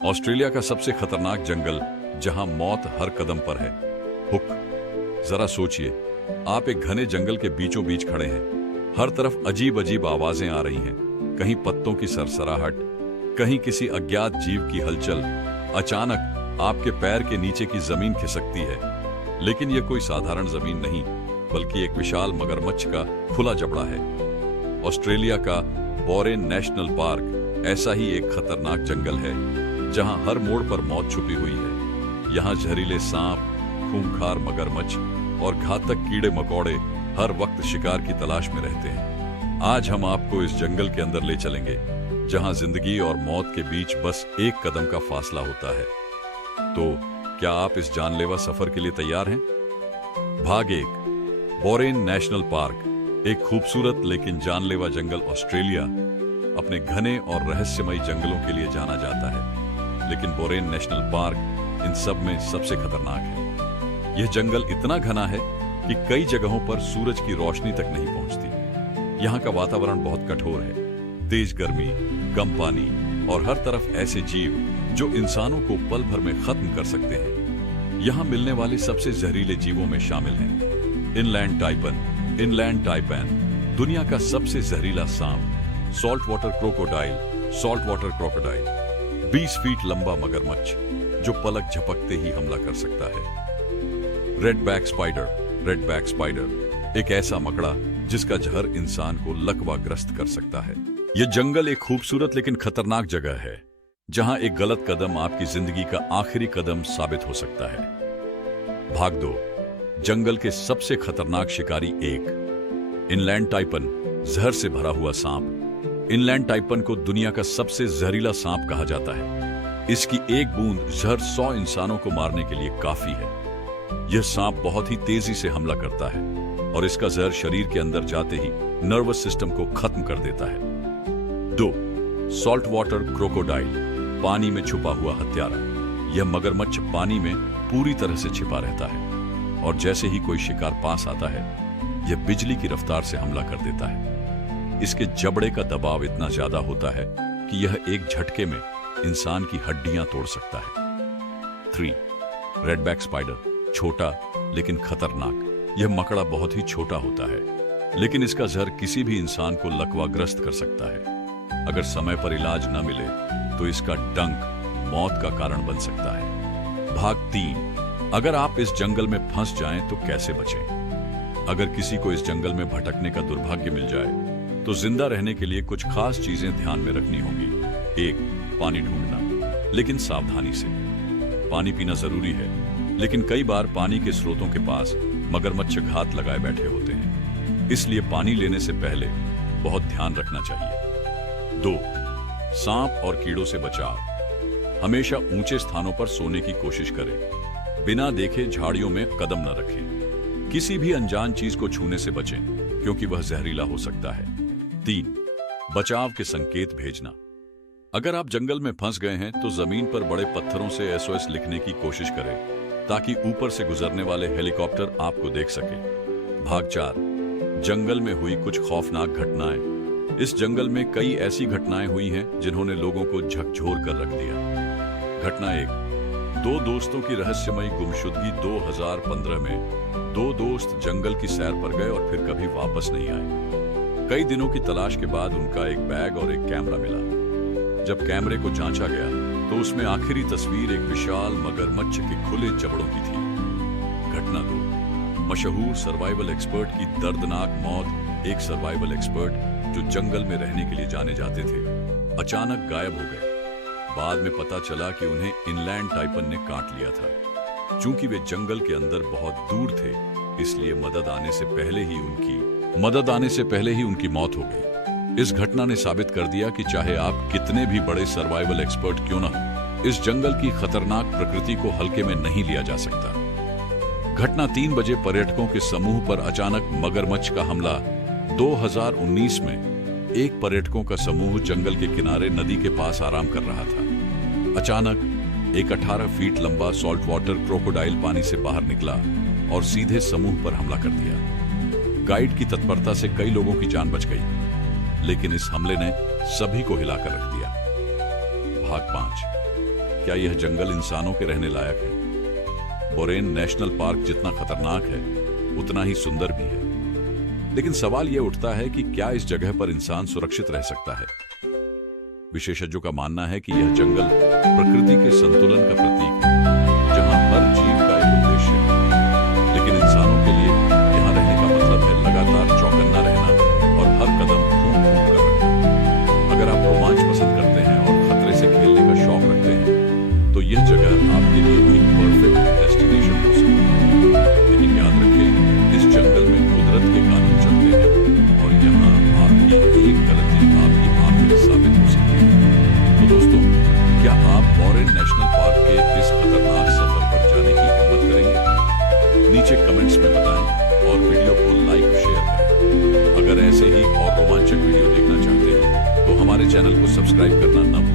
Australia का सबसे खतरनाक जंगल जहां मौत हर कदम पर है, हुक। जरा सोचिए, आप एक घने जंगल के बीचों बीच खड़े हैं। हर तरफ अजीब अजीब आवाजें आ रही हैं, कहीं पत्तों की सरसराहट, कहीं किसी अज्ञात जीव की हलचल। अचानक आपके पैर के नीचे की जमीन खिसकती है, लेकिन यह कोई साधारण जमीन नहीं, बल्कि एक विशाल मगरमच्छ का खुला जबड़ा है। ऑस्ट्रेलिया का बोरेन नेशनल पार्क ऐसा ही एक खतरनाक जंगल है, जहां हर मोड़ पर मौत छुपी हुई है। यहां जहरीले सांप, खूंखार मगरमच्छ और घातक कीड़े मकोड़े हर वक्त शिकार की तलाश में रहते हैं। आज हम आपको इस जंगल के अंदर ले चलेंगे, जहां जिंदगी और मौत के बीच बस एक कदम का फासला होता है। तो क्या आप इस जानलेवा सफर के लिए तैयार हैं? भाग 1, बोरेन नेशनल पार्क। एक खूबसूरत लेकिन जानलेवा जंगल। ऑस्ट्रेलिया अपने घने और रहस्यमयी जंगलों के लिए जाना जाता है, लेकिन बोरेन नेशनल पार्क इन सब में सबसे खतरनाक है। यह जंगल इतना घना है कि कई जगहों पर सूरज की रोशनी तक नहीं पहुंचती। यहां का वातावरण बहुत कठोर है, तेज गर्मी, कम पानी और हर तरफ ऐसे जीव जो इंसानों को पल भर में खत्म कर सकते हैं। यहां मिलने वाले सबसे जहरीले जीवों में शामिल हैं इनलैंड टाइपैन, दुनिया का सबसे जहरीला सांप, सॉल्ट वाटर क्रोकोडाइल, 20 फीट लंबा मगरमच्छ जो पलक झपकते ही हमला कर सकता है। रेड बैक स्पाइडर, एक ऐसा मकड़ा जिसका जहर इंसान को लकवाग्रस्त कर सकता है। यह जंगल एक खूबसूरत लेकिन खतरनाक जगह है, जहां एक गलत कदम आपकी जिंदगी का आखिरी कदम साबित हो सकता है। भाग 2, जंगल के सबसे खतरनाक शिकारी 1, इनलैंड टाइपन, जहर से भरा हुआ सांप। इनलैंड टाइपन को दुनिया का सबसे जहरीला सांप कहा जाता है। इसकी एक बूंद जहर 100 इंसानों को मारने के लिए काफी है। यह सांप बहुत ही तेजी से हमला करता है और इसका जहर शरीर के अंदर जाते ही नर्वस सिस्टम को खत्म कर देता है। 2, सॉल्ट वाटर क्रोकोडाइल, पानी में छुपा हुआ हत्यारा। यह मगरमच्छ पानी में पूरी तरह से छिपा रहता है और जैसे ही कोई शिकार पास आता है, यह बिजली की रफ्तार से हमला कर देता है। इसके जबड़े का दबाव इतना ज्यादा होता है कि यह एक झटके में इंसान की हड्डियां तोड़ सकता है। 3, रेड बैक स्पाइडर, छोटा लेकिन खतरनाक। यह मकड़ा बहुत ही छोटा होता है, लेकिन इसका जहर किसी भी इंसान को लकवाग्रस्त कर सकता है। अगर समय पर इलाज न मिले तो इसका डंक मौत का कारण बन सकता है। भाग 3, अगर आप इस जंगल में फंस जाएं तो कैसे बचें? अगर किसी को इस जंगल में भटकने का दुर्भाग्य मिल जाए तो जिंदा रहने के लिए कुछ खास चीजें ध्यान में रखनी होंगी। 1, पानी ढूंढना, लेकिन सावधानी से। पानी पीना जरूरी है, लेकिन कई बार पानी के स्रोतों के पास मगरमच्छ घात लगाए बैठे होते हैं, इसलिए पानी लेने से पहले बहुत ध्यान रखना चाहिए। 2, सांप और कीड़ों से बचाव। हमेशा ऊंचे स्थानों पर सोने की कोशिश करें। बिना देखे झाड़ियों में कदम न रखें। किसी भी अनजान चीज को छूने से बचें, क्योंकि वह जहरीला हो सकता है। 3, बचाव के संकेत भेजना। अगर आप जंगल में फंस गए हैं तो जमीन पर बड़े पत्थरों से SOS लिखने की कोशिश करें, ताकि ऊपर से गुजरने वाले हेलीकॉप्टर आपको देख सके। भाग 4, जंगल में हुई कुछ खौफनाक घटनाएं। इस जंगल में कई ऐसी घटनाएं हुई हैं जिन्होंने लोगों को झकझोर कर रख दिया। घटना 1, 2 दोस्तों की रहस्यमयी गुमशुदगी। 2015 में 2 दोस्त जंगल की सैर पर गए और फिर कभी वापस नहीं आए। कई दिनों की तलाश के बाद उनका एक बैग और एक कैमरा मिला। जब कैमरे को जांचा गया तो उसमें आखिरी तस्वीर एक विशाल मगरमच्छ के खुले जबड़ों की थी। घटना 2, मशहूर सर्वाइवल एक्सपर्ट की दर्दनाक मौत। एक सर्वाइवल एक्सपर्ट जो जंगल में रहने के लिए जाने जाते थे, अचानक गायब हो गए। बाद में पता चला कि उन्हें इनलैंड टाइपन ने काट लिया था। चूंकि वे जंगल के अंदर बहुत दूर थे, इसलिए मदद आने से पहले ही उनकी मौत हो गई। इस घटना ने साबित कर दिया कि चाहे आप कितने भी बड़े सर्वाइवल एक्सपर्ट क्यों ना हो, इस जंगल की खतरनाक प्रकृति को हल्के में नहीं लिया जा सकता। घटना 3 बजे, पर्यटकों के समूह पर अचानक मगरमच्छ का हमला। 2019 में एक पर्यटकों का समूह जंगल के किनारे नदी के पास आराम कर रहा था। अचानक एक 18 फीट लंबा सॉल्ट वाटर क्रोकोडाइल पानी से बाहर निकला और सीधे समूह पर हमला कर दिया। गाइड की तत्परता से कई लोगों की जान बच गई, लेकिन इस हमले ने सभी को हिलाकर रख दिया। भाग 5, क्या यह जंगल इंसानों के रहने लायक है? बोरेन नेशनल पार्क जितना खतरनाक है उतना ही सुंदर भी है, लेकिन सवाल यह उठता है कि क्या इस जगह पर इंसान सुरक्षित रह सकता है? विशेषज्ञों का मानना है कि यह जंगल प्रकृति के संतुलन का प्रतीक है, जहां हर जीव का एक उद्देश्य है। लेकिन इंसानों के लिए यहां रहने का मतलब है लगातार चौकन्ना रहना और हर कदम घूम घूम कर रखना। अगर आप रोमांच पसंद करते हैं और खतरे से खेलने का शौक रखते हैं, तो यह जगह आपके लिए एक परफेक्ट डेस्टिनेशन हो सकती है। लेकिन याद रखें, इस जंगल में कुदरत के कानून चलते हैं और यहाँ आपकी एक गलती आपकी आखिरी साबित हो सकती है। तो दोस्तों, क्या आप बोरेन नेशनल पार्क के इस खतरनाक सफर पर जाने की हिम्मत करेंगे? नीचे कमेंट्स में बताएं और वीडियो को लाइक और शेयर करें। अगर ऐसे ही और रोमांचक वीडियो देखना चाहते हैं तो हमारे चैनल को सब्सक्राइब करना न